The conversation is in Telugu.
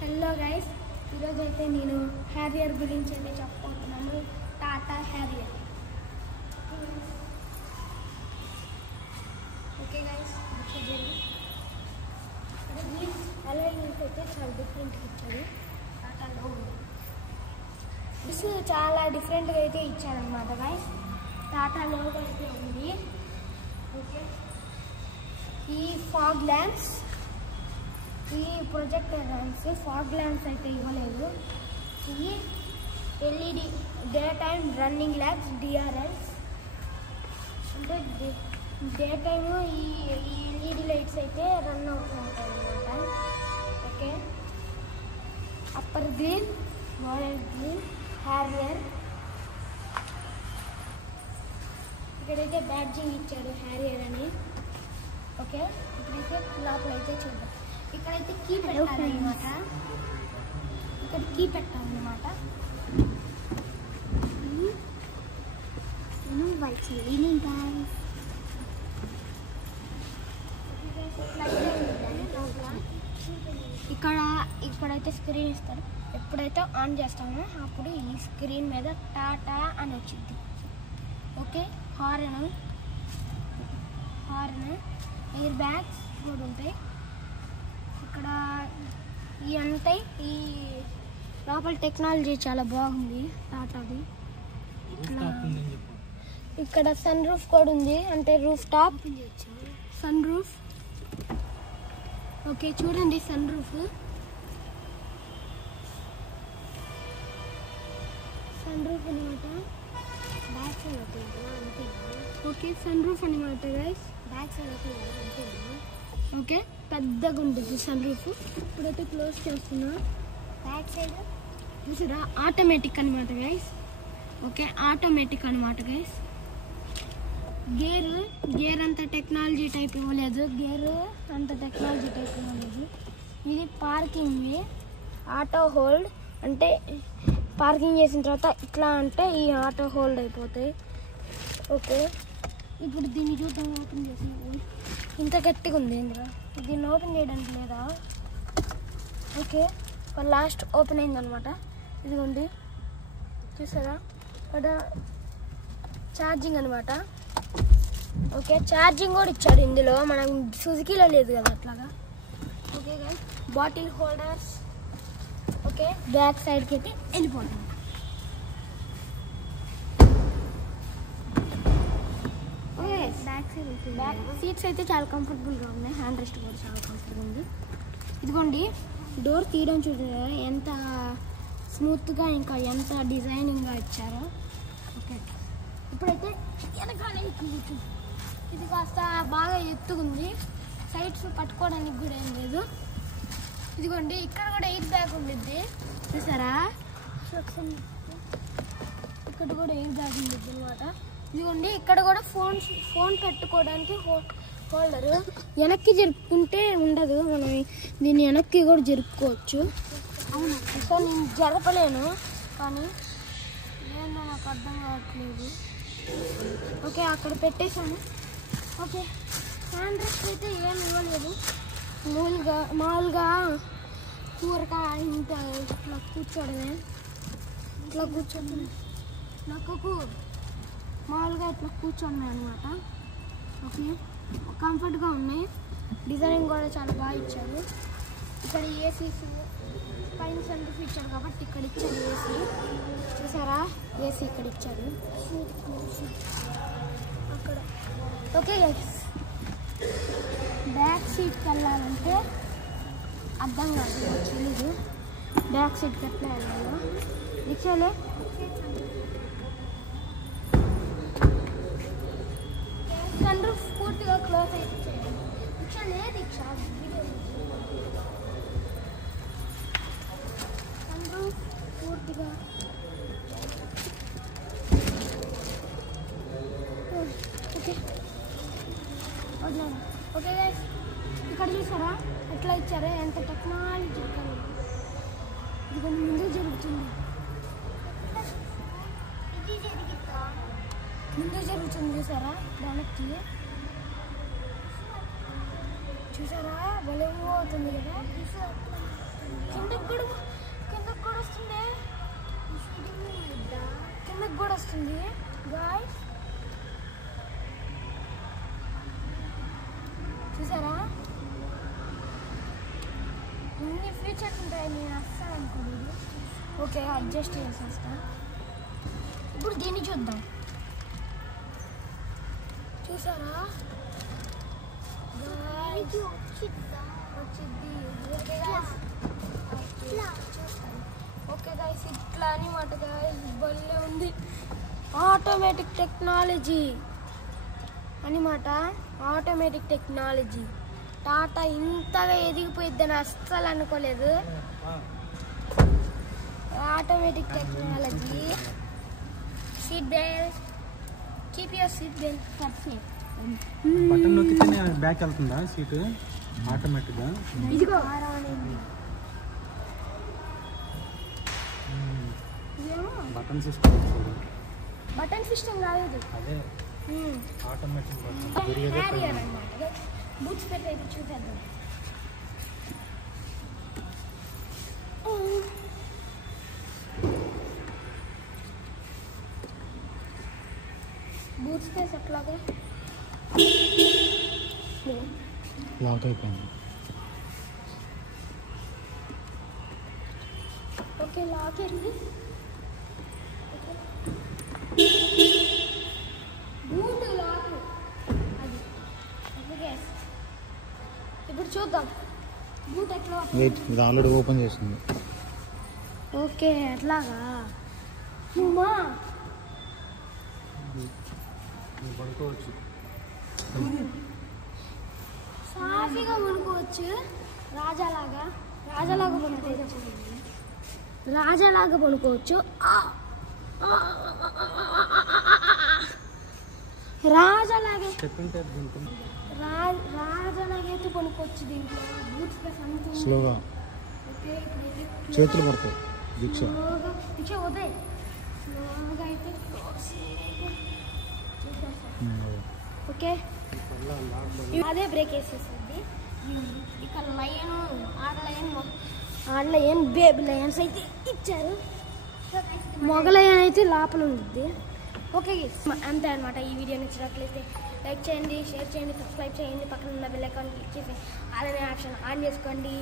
హలో గైస్, ఈరోజు అయితే నేను హ్యారియర్ గురించి అయితే చెప్పబోతున్నాను. Tata Harrier. Okay guys, alignment అయితే చాలా డిఫరెంట్గా ఇచ్చాడు. టాటా లోగో చాలా డిఫరెంట్గా అయితే ఇచ్చాడనమాట గైస్. టాటా లోగో అయితే ఉంది. ఓకే, ఈ ఫాగ్ ల్యాంప్స్, ఈ ప్రొజెక్టర్ ల్యాంప్స్, ఫాగ్ ల్యాంప్స్ అయితే ఇవ్వలేదు. ఈ LED day time running lamps, DRLs అంటే డే టైము ఈ ఎల్ఈడి లైట్స్ అయితే రన్ అవుతూ ఉంటాయి అన్నమాట. Okay, upper grill, lower grill, Harrier. ఇక్కడైతే బ్యాడ్జింగ్ ఇచ్చాడు హ్యారియర్ అని. ఓకే, ఇప్పుడైతే లోపల అయితే చూద్దాం. ఇక్కడైతే కీ పెట్టాలన్నమాట. ఇక్కడ కీ పెట్టాలన్నమాట. ఇక్కడైతే స్క్రీన్ ఇస్తారు. ఎప్పుడైతే ఆన్ చేస్తామో అప్పుడు ఈ స్క్రీన్ మీద టాటా అని వచ్చింది. ఓకే, హార్న్, ఎయిర్ బ్యాగ్స్ కూడా ఉంటాయి. ఇక్కడ ఈ ఉంటాయి. ఈ లోపల టెక్నాలజీ చాలా బాగుంది టాటాది. ఇక్కడ సన్ రూఫ్ కూడా ఉంది, అంటే roof top sun roof. Okay, చూడండి సన్ రూఫ్. అనమాట. ఓకే, సన్ రూఫ్ అనమాట గైస్. ఓకే, పెద్దగా ఉంటుంది సన్ రూఫ్. ఇప్పుడైతే క్లోజ్ చేస్తున్నా. బ్యాక్ సైడ్ చూసారా, ఆటోమేటిక్ అనమాట గైస్. ఓకే, ఆటోమేటిక్ అనమాట గైస్. గేర్ అంత టెక్నాలజీ టైప్ ఇవ్వలేదు. ఇది పార్కింగ్, ఆటో హోల్డ్. అంటే పార్కింగ్ చేసిన తర్వాత ఇట్లా అంటే ఈ ఆటో హోల్డ్ అయిపోతాయి. ఓకే, ఇప్పుడు దీన్ని చూద్దాం. ఓపెన్ చేసినప్పుడు ఇంత గట్టిగా ఉంది ఇందులో. దీన్ని ఓపెన్ చేయడానికి లేదా? ఓకే, లాస్ట్ ఓపెన్ అయిందనమాట. ఇదిగోండి, చూసారా, ఇక్కడ ఛార్జింగ్ అనమాట. ఓకే, ఛార్జింగ్ కూడా ఇచ్చాడు ఇందులో. మనం సుజుకీలో లేదు కదా అట్లాగా. Okay guys, bottle holders. Okay, back సైడ్కి అయితే వెళ్ళిపోతాం. బ్యాక్ సీట్స్ అయితే చాలా కంఫర్టబుల్గా ఉన్నాయి. హ్యాండ్ రెస్ట్ కూడా చాలా కంఫర్టబుల్ ఉంది. ఇదిగోండి, డోర్ తీయడం చూసారా ఎంత స్మూత్గా, ఇంకా ఎంత డిజైనింగ్గా ఇచ్చారో. ఓకే, ఇప్పుడైతే వెనకాలే ఇది కాస్త బాగా ఎత్తుకుంది. సైడ్స్ పట్టుకోవడానికి కూడా ఏం లేదు. ఇదిగోండి, ఇక్కడ కూడా ఎయిర్ బ్యాగ్ ఉండిద్ది చూసారా. ఇక్కడ కూడా ఎయిర్ బ్యాగ్ ఉండిద్ది అనమాట. ఇదిగోండి, ఇక్కడ కూడా ఫోన్ పెట్టుకోవడానికి హోల్డర్. వెనక్కి జరుపుకుంటే ఉండదు, మనం దీన్ని వెనక్కి కూడా జరుపుకోవచ్చు. అవును, సో నేను జరపలేను, కానీ ఏంటో నాకు అర్థం కావట్లేదు. ఓకే, అక్కడ పెట్టేశాను. ఓకే, హ్యాండ్ రెస్ట్ అయితే ఏమి ఇవ్వలేదు. మామూలుగా కూరగా ఇంత ఇట్లా కూర్చోడమే. ఇట్లా కూర్చోండి, నాకు మామూలుగా ఇట్లా కూర్చోడమే అనమాట. ఓకే, కంఫర్ట్గా ఉన్నాయి. డిజైనింగ్ కూడా చాలా బాగా ఇచ్చారు. ఇక్కడ ఏసీస్ పైన సన్ రూఫ్ ఇచ్చారు కాబట్టి ఇక్కడ ఇచ్చారు ఏసీ. చూసారా, ఏసీ ఇక్కడ ఇచ్చారు అక్కడ. ఓకే గైస్, బ్యాక్ సీట్కి వెళ్ళాలంటే అర్థం కాదు, తెలీదు బ్యాక్ సీట్కి ఎట్లా వెళ్ళాలో. రిక్షాలే సన్ రూఫ్ పూర్తిగా క్లోజ్ అయితే రిక్షాలే సన్ రూఫ్ పూర్తిగా. ఓకే, వదిలేను. ఓకే గైస్, ఇక్కడ చూసారా ఎట్లా ఇచ్చారా, ఎంత టెక్నాలజీ. ఇది ముందు జరుగుతుంది చూసారా, వెనక్కి చూసారా, భలే అవుతుంది కదా. కిందకి కూడా వచ్చేసింది గాయ్స్, చూసారా ఇన్ని ఫీచర్స్ ఉంటాయి. నేను అస్సలు అనుకోలేదు. ఓకే, అడ్జస్ట్ చేసేస్తా. ఇప్పుడు దీన్ని చూద్దాం. చూసారా వచ్చింది. ఓకే గైస్, ఇట్లా అనమాట గైస్, భలే ఉంది. ఆటోమేటిక్ టెక్నాలజీ అనమాట. ఆటోమేటిక్ టెక్నాలజీ టాటా ఇంతగా ఎదిగిపోయిద్దని అస్సలు అనుకోలేదు. Automatic technology. Seat belt, keep your seat belt for safe. Button నొక్కితే బ్యాక్ వెళ్తుందా సీటు ఆటోమేటిక్గా? ఇదిగో బటన్ సిస్టమ్. బటన్ సిస్టమ్ కాదు ఇది, అదే ఆటోమేటిక్ హ్యారియర్ అన్నమాట. బూట్స్ పెట్టి అయితే చూసేద్దాం. బూట్ స్పేస్ ఎట్లాగా లాక్ అయిపోయింది. ఓకే, లాక్ అయింది. బూట్ లాక్ అది. ఓకే, ఇప్పుడు చూద్దాం బూట్ ఎట్లా. వెయిట్, ఇది ఆల్రెడీ ఓపెన్ చేసింది. ఓకే, ఎట్లాగా నువ్వా పడుకోవచ్చు, సాఫీగా పడుకోవచ్చు. రాజాలాగా పడుకోవచ్చు. రాజాలాగా పడుకోవచ్చు. రాజాలాగే రాజాలాగైతే పడుకోవచ్చు. దీంట్లో బూట్ స్పేస్ అంతా స్లోగా. ఓకే, చేతులు పడతాయి. దీక్ష దీక్ష వదే స్లోగా అయితే ఓకే. అదే బ్రేక్ వేసేస్తుంది. ఇక్కడ లయన్ ఆడ లయన్ బేబీ లయన్స్ అయితే ఇచ్చారు. మగ లయన్ అయితే లోపల ఉంది. ఓకే, అంతే అనమాట. ఈ వీడియో నచ్చినట్లయితే లైక్ చేయండి, షేర్ చేయండి, సబ్స్క్రైబ్ చేయండి, పక్కన ఉన్న బెల్ ఐకాన్ క్లిక్ చేసి అలానే ఆప్షన్ ఆన్ చేసుకోండి.